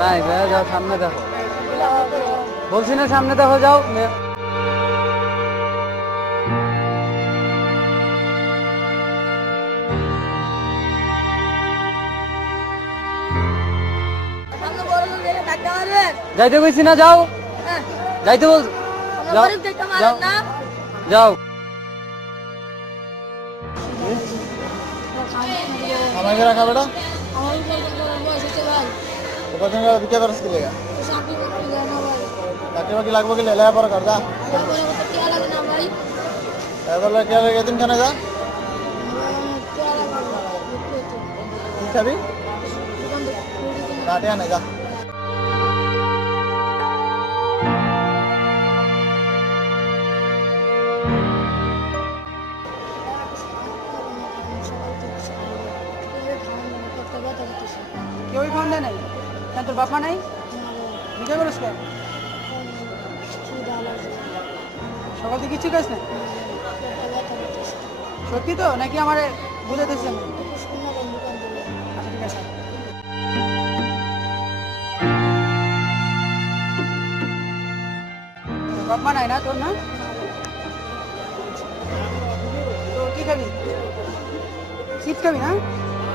নাই ভাইয়া, যাও সামনে দেখো, বলছি না সামনে দেখো, যাও। যাইতে কইছি না, যাও। যাইতে বল, যাও যাও যাও। আমাকে রাখা বেটা কতদিন বিকে করছ কি লেগা চাকরি বাকরি লাগবে কি লেলা পর কর যা এবার কে লাগে দিন খানে যা কি খাবি কাটে আনে যা কেউই ফোন দেয় নাই? কেন তোর বাপা নাই? ভিক্ষা করিস কেন? সকাল থেকে কিছু খাস না? সত্যি তো নাকি আমারে বুঝাইতেছেন? আচ্ছা ঠিক আছে। বাপ মা নাই না তোর? না তো কি খাবি? চিপস খাবি না?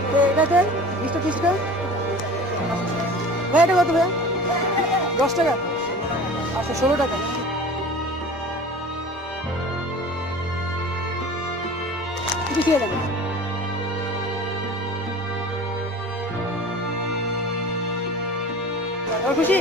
তো এটাতে 20টা 30টা ভাই, এটা কত ভাইয়া? 10 টাকা? আচ্ছা 16 টাকা। কিছু খেয়ে যাবে। খুশি?